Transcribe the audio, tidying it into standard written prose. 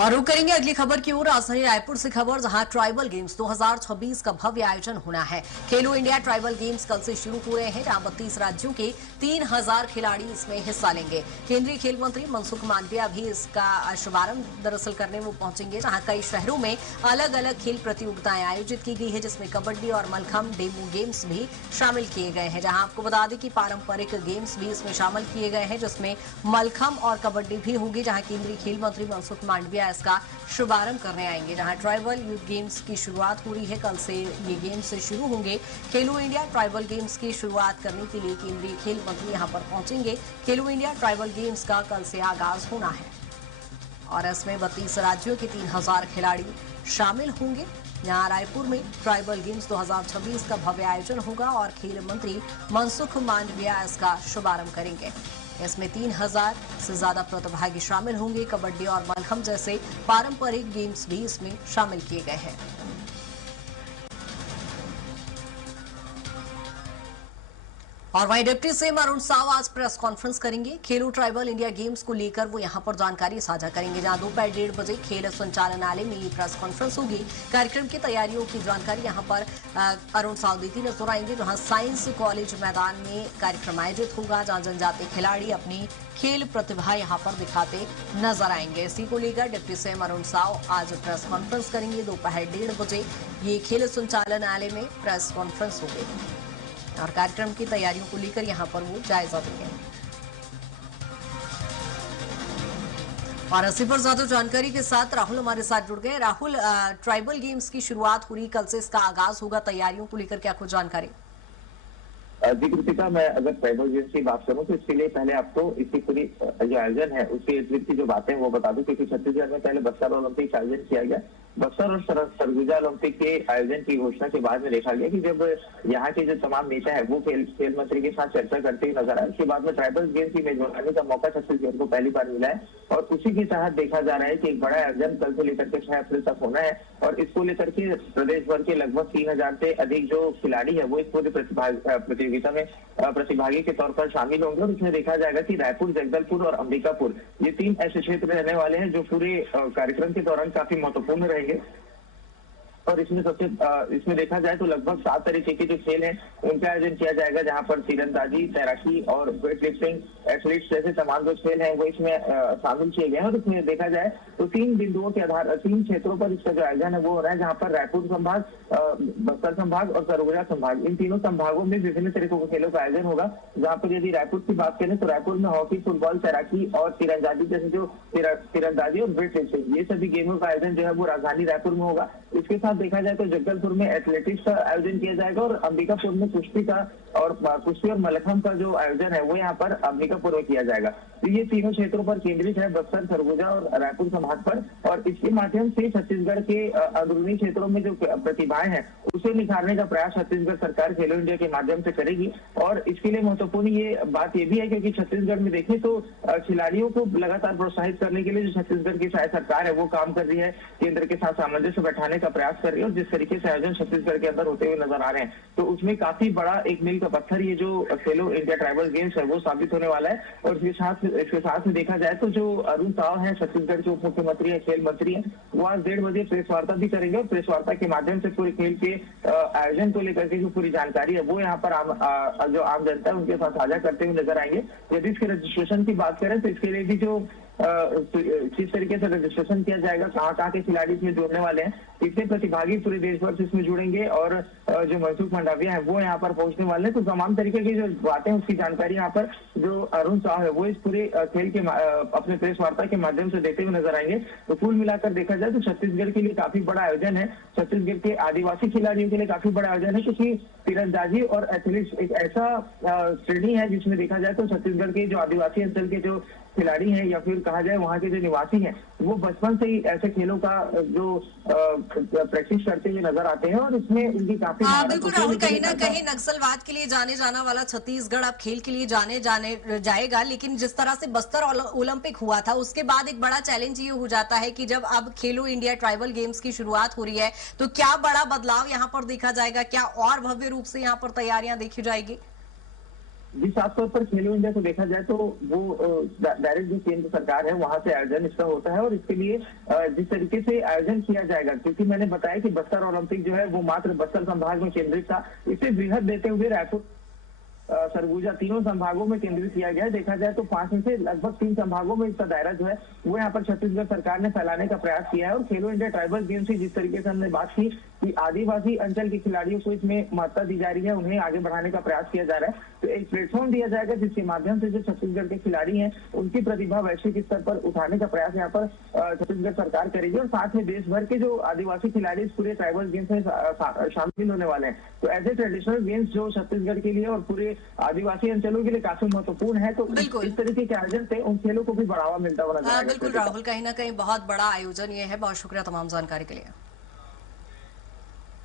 और रुक करेंगे अगली खबर की ओर। राजधानी रायपुर से खबर, जहां ट्राइबल गेम्स 2026 का भव्य आयोजन होना है। खेलो इंडिया ट्राइबल गेम्स कल से शुरू हो रहे हैं, जहां 32 राज्यों के 3000 खिलाड़ी इसमें हिस्सा लेंगे। केंद्रीय खेल मंत्री मनसुख मांडविया भी इसका शुभारंभ दरअसल करने वो पहुंचेंगे, जहां कई शहरों में अलग अलग खेल प्रतियोगिताएं आयोजित की गई है, जिसमें कबड्डी और मलखम्ब डेमो गेम्स भी शामिल किए गए हैं। जहां आपको बता दें कि पारंपरिक गेम्स भी इसमें शामिल किए गए हैं, जिसमें मलखम्ब और कबड्डी भी होगी। जहां केंद्रीय खेल मंत्री मनसुख मांडविया इसका शुभारंभ करने आएंगे। जहां ट्राइबल यूथ गेम्स की शुरुआत हो रही है, कल से ये गेम्स शुरू होंगे। खेलो इंडिया ट्राइबल गेम्स की शुरुआत करने के लिए केंद्रीय खेल मंत्री यहां पर पहुंचेंगे। खेलो इंडिया ट्राइबल गेम्स का कल से आगाज होना है और इसमें 32 राज्यों के 3000 खिलाड़ी शामिल होंगे। यहाँ रायपुर में ट्राइबल गेम्स 2026 का भव्य आयोजन होगा और खेल मंत्री मनसुख मांडविया इसका शुभारंभ करेंगे। इसमें 3000 से ज्यादा प्रतिभागी शामिल होंगे। कबड्डी और मलखम्ब जैसे पारंपरिक गेम्स भी इसमें शामिल किए गए हैं। और वहीं डिप्टी सीएम अरुण साव आज प्रेस कॉन्फ्रेंस करेंगे। खेलो ट्राइबल इंडिया गेम्स को लेकर वो यहां पर जानकारी साझा करेंगे। जहां दोपहर 1:30 बजे खेल संचालनालय में ये प्रेस कॉन्फ्रेंस होगी। कार्यक्रम की तैयारियों की जानकारी यहां पर अरुण साव देती नजर आएंगे। जहां साइंस कॉलेज मैदान में कार्यक्रम आयोजित होगा, जहां जनजातीय खिलाड़ी अपनी खेल प्रतिभा यहां पर दिखाते नजर आएंगे। इसी को लेकर डिप्टी सीएम अरुण साव आज प्रेस कॉन्फ्रेंस करेंगे। दोपहर 1:30 बजे ये खेल संचालनालय में प्रेस कॉन्फ्रेंस होगी और कार्यक्रम की तैयारियों को लेकर यहां पर वो जायजा देंगे। और इसी पर ज्यादा जानकारी के साथ राहुल हमारे साथ जुड़ गए। राहुल, ट्राइबल गेम्स की शुरुआत हो रही, कल से इसका आगाज होगा, तैयारियों को लेकर क्या कुछ जानकारी? जी कृतिका, मैं अगर ट्राइबल गेम्स की बात करूं तो इसके लिए पहले आपको इसकी पूरी जो आयोजन है उसके इर्द की जो बातें वो बता दूं, क्योंकि छत्तीसगढ़ में पहले बक्सर ओलंपिक आयोजन किया गया। बक्सर और सरगुजा ओलंपिक के आयोजन की घोषणा के बाद में देखा गया कि जब यहाँ के जो तमाम नेता है वो खेल मंत्री के साथ चर्चा करते हुए नजर आए। उसके बाद में ट्राइबल गेम्स की मेजबानी का मौका छत्तीसगढ़ को पहली बार मिला है और उसी के तहत देखा जा रहा है कि एक बड़ा आयोजन कल से लेकर के 6 अप्रैल तक होना है और इसको लेकर के प्रदेश भर के लगभग 3000 से अधिक जो खिलाड़ी है वो इस पूरी प्रतियोगिता में प्रतिभागी के तौर पर शामिल होंगे। और इसमें देखा जाएगा कि रायपुर, जगदलपुर और अंबिकापुर ये 3 ऐसे क्षेत्र रहने वाले हैं जो पूरे कार्यक्रम के दौरान काफी महत्वपूर्ण रहेंगे। और इसमें देखा जाए तो लगभग 7 तरीके के जो खेल हैं उनका आयोजन किया जाएगा, जहां पर तीरंदाजी, तैराकी और वेट लिफ्टिंग, एथलीट्स जैसे तमाम जो खेल हैं वो इसमें शामिल किए गए हैं। और इसमें देखा जाए तो 3 बिंदुओं के आधार 3 क्षेत्रों पर इसका जो आयोजन है वो हो रहा है, जहां पर रायपुर संभाग, बस्तर संभाग और सरगुजा संभाग, इन तीनों संभागों में विभिन्न तरीकों के खेलों का आयोजन होगा। जहां पर यदि रायपुर की बात करें तो रायपुर में हॉकी, फुटबॉल, तैराकी और तीरंदाजी जैसे जो तीरंदाजी और वेट लिफ्टिंग ये सभी गेमों का आयोजन जो है वो राजधानी रायपुर में होगा। इसके साथ देखा जाए तो जगदलपुर में एथलेटिक्स का आयोजन किया जाएगा और अंबिकापुर में कुश्ती और मलखम्ब का जो आयोजन है वो यहाँ पर अंबिकापुर में किया जाएगा। तो ये तीनों क्षेत्रों पर केंद्रित है, बक्सर, सरगुजा और रायपुर संभाग पर। और इसके माध्यम से छत्तीसगढ़ के अंदरूनी क्षेत्रों में जो प्रतिभाएं हैं उसे निखारने का प्रयास छत्तीसगढ़ सरकार खेलो इंडिया के माध्यम से करेगी। और इसके लिए महत्वपूर्ण ये बात ये भी है क्योंकि छत्तीसगढ़ में देखें तो खिलाड़ियों को लगातार प्रोत्साहित करने के लिए जो छत्तीसगढ़ की सरकार है वो काम कर रही है, केंद्र के साथ सामंजस्य बैठाने का प्रयास कर रही है। और जिस तरीके से आयोजन छत्तीसगढ़ के अंदर होते हुए नजर आ रहे हैं तो उसमें काफी बड़ा एक मील का पत्थर ये जो खेलो इंडिया ट्राइबल गेम्स है वो साबित होने वाला है। और इसके साथ में देखा जाए तो जो अरुण साव है, छत्तीसगढ़ के उप मुख्यमंत्री है, खेल मंत्री है, वो आज 1:30 बजे प्रेस वार्ता भी करेंगे और प्रेस वार्ता के माध्यम से पूरे खेल के आयोजन को लेकर के जो पूरी जानकारी है वो यहाँ पर जो आम जनता है उनके साथ साझा करते हुए नजर आएंगे। यदि इसके रजिस्ट्रेशन की बात करें तो इसके लिए भी जो किस तरीके से रजिस्ट्रेशन किया जाएगा, कहाँ के खिलाड़ी इसमें जुड़ने वाले हैं, कितने प्रतिभागी पूरे देश भर से इसमें जुड़ेंगे और जो मनसुख मांडविया है वो यहाँ पर पहुंचने वाले हैं। तो तमाम तरीके की जो बातें उसकी जानकारी यहाँ पर जो अरुण साव है वो इस पूरे खेल के अपने प्रेस वार्ता के माध्यम से देते हुए नजर आएंगे। तो कुल मिलाकर देखा जाए तो छत्तीसगढ़ के लिए काफी बड़ा आयोजन है, छत्तीसगढ़ के आदिवासी खिलाड़ियों के लिए काफी बड़ा आयोजन है, क्योंकि तीरंदाजी और एथलीट्स एक ऐसा श्रेणी है जिसमें देखा जाए तो छत्तीसगढ़ के जो आदिवासी अंचल के जो खिलाड़ी हैं या फिर कहा जाए वहाँ के जो निवासी हैं वो बचपन से ही ऐसे खेलों का जो प्रैक्टिस करते हुए नजर आते हैं और इसमें उनकी काफी बिल्कुल राहुल, कहीं ना कहीं नक्सलवाद के लिए जाने जाना वाला छत्तीसगढ़ अब खेल के लिए जाने जाएगा। लेकिन जिस तरह से बस्तर ओलंपिक हुआ था उसके बाद एक बड़ा चैलेंज ये हो जाता है कि जब अब खेलो इंडिया ट्राइबल गेम्स की शुरुआत हो रही है तो क्या बड़ा बदलाव यहाँ पर देखा जाएगा, क्या और भव्य रूप से यहाँ पर तैयारियां देखी जाएगी? जी, साफ तौर पर खेलो इंडिया को देखा जाए तो वो डायरेक्ट जो केंद्र सरकार है वहां से आयोजन इसका होता है, और इसके लिए जिस तरीके से आयोजन किया जाएगा, क्योंकि मैंने बताया कि बस्तर ओलंपिक जो है वो मात्र बस्तर संभाग में केंद्रित था, इसे वृहद देते हुए रायपुर, सरगुजा, तीनों संभागों में केंद्रित किया गया है। देखा जाए तो 5 में से लगभग 3 संभागों में इसका दायरा जो है वो यहाँ पर छत्तीसगढ़ सरकार ने फैलाने का प्रयास किया है। और खेलो इंडिया ट्राइबल गेम्स की जिस तरीके से हमने बात की कि आदिवासी अंचल के खिलाड़ियों को इसमें महत्ता दी जा रही है, उन्हें आगे बढ़ाने का प्रयास किया जा रहा है, तो एक प्लेटफॉर्म दिया जाएगा जिसके माध्यम से जो छत्तीसगढ़ के खिलाड़ी हैं उनकी प्रतिभा वैश्विक स्तर पर उठाने का प्रयास यहाँ पर छत्तीसगढ़ सरकार करेगी। और साथ में देश भर के जो आदिवासी खिलाड़ी इस पूरे ट्राइबल गेम्स में शामिल होने वाले हैं, तो ऐसे ट्रेडिशनल गेम्स जो छत्तीसगढ़ के लिए और पूरे आदिवासी अंचलों के लिए काफी महत्वपूर्ण है, तो इस तरीके के आयोजन से उन खेलों को भी बढ़ावा मिलता हुआ नजर आएगा। बिल्कुल राहुल, कहीं ना कहीं बहुत बड़ा आयोजन ये है। बहुत शुक्रिया तमाम जानकारी के लिए।